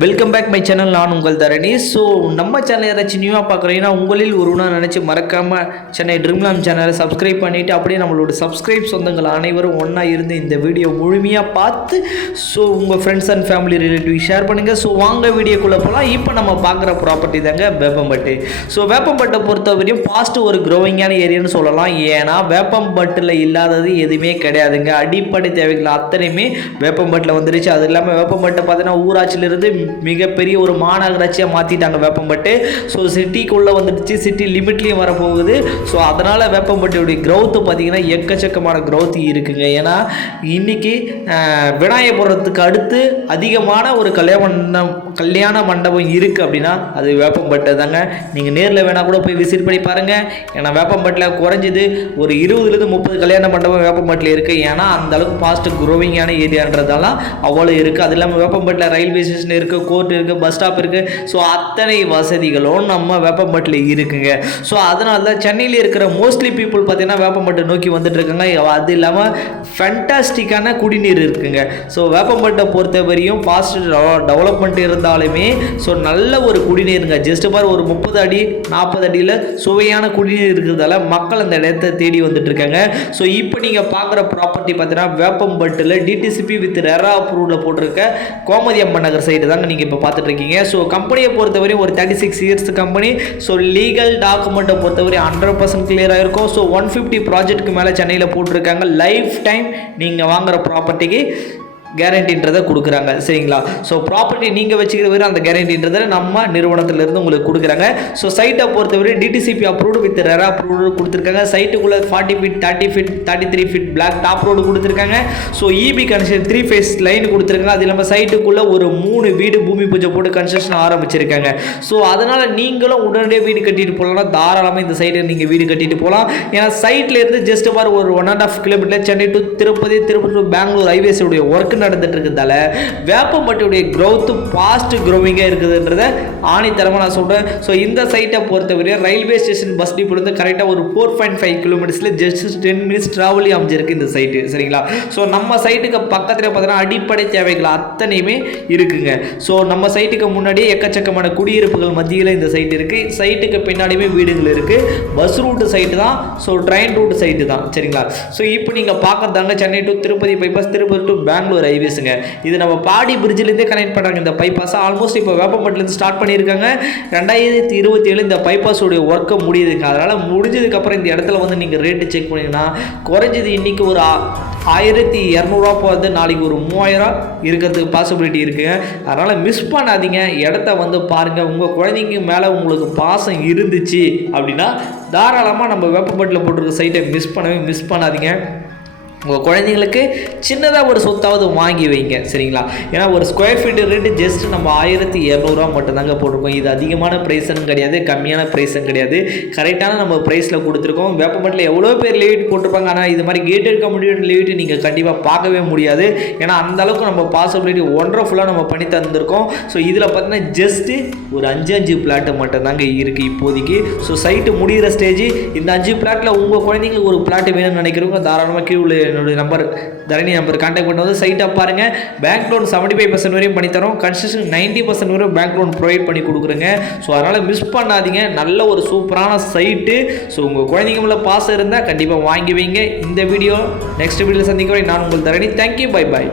Welcome back my channel. நான் உங்கள் தரணி. So நம்ம சேனல் யாராச்சும் நியூவாக பார்க்குறீங்கன்னா உங்களில் ஒருவனா நினச்சி மறக்காமல் சென்னை ட்ரீம்லாம் சேனலை சப்ஸ்கிரைப் பண்ணிவிட்டு அப்படியே நம்மளோட சப்ஸ்கிரைப் சொந்தங்கள் அனைவரும் ஒன்றா இருந்து இந்த வீடியோ முழுமையாக பார்த்து ஸோ உங்கள் friends and family relative share பண்ணுங்கள். ஸோ வாங்க வீடியோக்குள்ளே போகலாம். இப்போ நம்ம பார்க்குற ப்ராப்பர்ட்டி தாங்க வேப்பம்பட்டு. ஸோ வேப்பம்பட்டை பொறுத்தவரையும் ஃபாஸ்ட்டு ஒரு க்ரோவிங்கான ஏரியான்னு சொல்லலாம். ஏன்னா வேப்பம்பட்டில் இல்லாதது எதுவுமே கிடையாதுங்க. அடிப்படை தேவைகள் அத்தனையுமே வேப்பம்பட்டில் வந்துருச்சு. அது இல்லாமல் வேப்பம்பட்டை பார்த்தீங்கன்னா ஊராட்சியிலிருந்து மிகப்பெரிய ஒரு மாநகராட்சியாக மாற்றிட்டாங்க வேப்பம்பட்டு. ஸோ சிட்டிக்குள்ளே வந்துடுச்சு, சிட்டி லிமிட்லேயும் வரப்போகுது. ஸோ அதனால் வேப்பம்பட்டியுடைய க்ரௌத்து பார்த்திங்கன்னா எக்கச்சக்கமான க்ரௌத் இருக்குங்க. ஏன்னா இன்றைக்கி விநாயகபுரத்துக்கு அடுத்து அதிகமான ஒரு கல்யாண மண்டபம் இருக்குது அப்படின்னா அது வேப்பம்பட்டு தாங்க. நீங்கள் நேரில் வேணால் கூட போய் விசிட் பண்ணி பாருங்கள். ஏன்னா வேப்பம்பட்டில் குறைஞ்சது ஒரு 20லேருந்து 30 கல்யாண மண்டபம் வேப்பம்பட்டில் இருக்குது. ஏன்னா அந்தளவுக்கு ஃபாஸ்ட்டு க்ரோவிங்கான ஏரியான்றதால அவ்வளோ இருக்குது. அது இல்லாமல் வேப்பம்பட்டில் ரயில்வே ஸ்டேஷன் இருக்குது, கோர்ட் இருக்குது, பஸ் ஸ்டாப் இருக்குது. ஸோ அத்தனை வசதிகளும் நம்ம வேப்பம்பட்டில் இருக்குங்க. ஸோ அதனால தான் சென்னையில் இருக்கிற மோஸ்ட்லி பீப்புள் பார்த்தீங்கன்னா வேப்பம்பட்டை நோக்கி வந்துட்டு இருக்காங்க. அது இல்லாமல் ஃபேண்டாஸ்டிக்கான குடிநீர் இருக்குங்க. ஸோ வேப்பம்பட்டை பொறுத்தவரையும் ஃபாஸ்ட் டெவலப்மெண்ட் இருந்தாலுமே ஸோ நல்ல ஒரு குடிநீருங்க. ஜஸ்ட் பார் ஒரு 30 அடி 40 அடியில் சுவையான குடிநீர் இருக்கிறதால மக்கள் அந்த இடத்தை தேடி வந்துட்டு இருக்காங்க. ஸோ இப்போ நீங்கள் பார்க்குற ப்ராப்பர்ட்டி பார்த்தீங்கன்னா வேப்பம்பட்டில் டிடிசிபி வித் ரெரா அப்ரூவ்ல போட்டிருக்க கோமதி அம்மன் நகர் சைடு தாங்க நீங்கள் இப்போ பார்த்துட்டு இருக்கீங்க. ஸோ கம்பெனியை பொறுத்தவரையும் ஒரு 36 இயர்ஸ் கம்பெனி. ஸோ லீகல் டாக்குமெண்ட்டை பொறுத்தவரை 100% கிளியராக இருக்கும். ஸோ 150 ப்ராஜெக்ட்டுக்கு மேலே சென்னையில் போட்டிருக்காங்க. லைஃப் டைம் நீங்கள் வாங்குகிற ப்ராப்பர்ட்டிக்கு கேரண்டின்றதை கொடுக்குறாங்க. சரிங்களா? ஸோ ப்ராப்பர்ட்டி நீங்கள் வச்சுக்கிற வரை அந்த கேரண்டின்றதை நம்ம நிறுவனத்திலிருந்து உங்களுக்கு கொடுக்குறாங்க. ஸோ சைட்டை பொறுத்தவரை DTCP approved with RERA approved கொடுத்துருக்காங்க. சைட்டுக்குள்ளே 40 feet 30 feet 33 feet block top road கொடுத்துருக்காங்க. So EB construction 3 phase line கொடுத்துருக்காங்க. அது இல்லாமல் சைட்டுக்குள்ளே ஒரு 3 வீடு பூமி பூஜை போட்டு கன்ஸ்ட்ரக்ஷன் ஆரம்பிச்சிருக்காங்க. ஸோ அதனால் நீங்களும் உடனடியாக வீடு கட்டிட்டு போகலாம்னா தாராளமாக இந்த சைட்டை நீங்கள் வீடு கட்டிட்டு போகலாம். ஏன்னா சைட்லேருந்து ஜஸ்ட் பார் ஒரு 1.5 kilometre Chennai to Tirupati to Bangalore ஹைவேஸுடைய ஒர்க் நடந்துட்டு இருக்கிறதால வேப்பம்பட்டியுடைய growth ஃபாஸ்ட் க்ரோவிங்காக இருக்குதுன்றத ஆணித்தரமாக நான் சொல்கிறேன். ஸோ இந்த சைட்டை பொறுத்தவரை ரயில்வே ஸ்டேஷன் பஸ் டிப்போலேருந்து கரெக்டாக ஒரு 4.5 கிலோமீட்டர்ஸில் ஜஸ்ட் 10 மினிட்ஸ் ட்ராவலி அமைஞ்சிருக்கு இந்த சைட்டு. சரிங்களா? ஸோ நம்ம சைட்டுக்கு பக்கத்தில் பார்த்தீங்கன்னா அடிப்படை தேவைகள் அத்தனையுமே இருக்குங்க. ஸோ நம்ம சைட்டுக்கு முன்னாடியே எக்கச்சக்கமான குடியிருப்புகள் மத்தியில் இந்த சைட் இருக்குது. சைட்டுக்கு பின்னாடியுமே வீடுகள் இருக்குது. பஸ் ரூட்டு சைட்டு தான். ஸோ ட்ரெயின் ரூட் சைட்டு தான். சரிங்களா? ஸோ இப்போ நீங்கள் பார்க்கறதாங்க Chennai to Tirupati bypass, Tirupati to Bangalore ஹைவேஸுங்க. இது நம்ம பாடி பிரிட்ஜிலேருந்தே கனெக்ட் பண்ணுறாங்க. இந்த பைபாஸ் ஆல்மோஸ்ட் இப்போ வேப்பம்பட்டிலேருந்து ஸ்டார்ட் பண்ணியிருக்காங்க. 2027 இந்த பைபாஸோடைய ஒர்க்கை முடியுதுங்க. அதனால் முடிஞ்சதுக்கப்புறம் இந்த இடத்துல வந்து நீங்கள் ரேட்டு செக் பண்ணிங்கன்னா குறைஞ்சது இன்றைக்கி ஒரு 1200 போகிறது, நாளைக்கு ஒரு 3000 இருக்கிறதுக்கு பாசிபிலிட்டி இருக்குங்க. அதனால் மிஸ் பண்ணாதீங்க. இடத்த வந்து பாருங்கள். உங்கள் குழந்தைங்க மேலே உங்களுக்கு பாசம் இருந்துச்சு அப்படின்னா தாராளமாக நம்ம வேப்பம்பட்டில் போட்டிருக்க சைட்டை மிஸ் பண்ணாதீங்க. உங்கள் குழந்தைங்களுக்கு சின்னதாக ஒரு சொத்தாவது வாங்கி வைங்க. சரிங்களா? ஏன்னா ஒரு ஸ்கொயர் ஃபீட் ரேட்டு ஜஸ்ட் நம்ம 1200 மட்டும்தாங்க போட்டிருக்கோம். இது அதிகமான ப்ரைஸும் கிடையாது, கம்மியான ப்ரைஸும் கிடையாது. கரெக்டான நம்ம ப்ரைஸில் கொடுத்துருக்கோம். வேப்பம்பட்டில் எவ்வளோ பேர் லிமிட் போட்டிருப்பாங்க. ஆனால் இது மாதிரி கேட்டட் கம்யூனிட்டி லிமிட் நீங்கள் கண்டிப்பாக பார்க்கவே முடியாது. ஏன்னா அந்தளவுக்கு நம்ம பாசிபிலிட்டி ஒண்டர்ஃபுல்லாக நம்ம பண்ணி தந்திருக்கோம். ஸோ இதில் பார்த்தீங்கன்னா ஜஸ்ட்டு ஒரு 5 பிளாட்டு மட்டும்தாங்க இருக்குது இப்போதைக்கு. ஸோ சைட்டு முடிகிற ஸ்டேஜ். இந்த 5 பிளாட்டில் உங்கள் குழந்தைங்களுக்கு ஒரு பிளாட்டு வேணும்னு நினைக்கிறவங்க தாராளமாக கீழே என்னுடைய நம்பர் தரணி நம்பர் கான்டாக்ட் பண்ணி வந்து சைட்டாக பாருங்கள். பேங்க் லோன் 75% வரையும் பண்ணித்தரோம். கன்ஸ்ட்ரக்ஷன் 90% வரையும் பேங்க் லோன் ப்ரொவைட் பண்ணி கொடுக்குறேங்க. ஸோ அதனால் மிஸ் பண்ணாதீங்க. நல்ல ஒரு சூப்பரான சைட்டு. ஸோ உங்கள் குழந்தைங்கள பாசம் இருந்தால் கண்டிப்பாக வாங்கி வைங்க. இந்த வீடியோ நெக்ஸ்ட் வீடியோவில் சந்திக்கிறேன். நான் உங்கள் தரணி. தேங்க்யூ. Bye bye.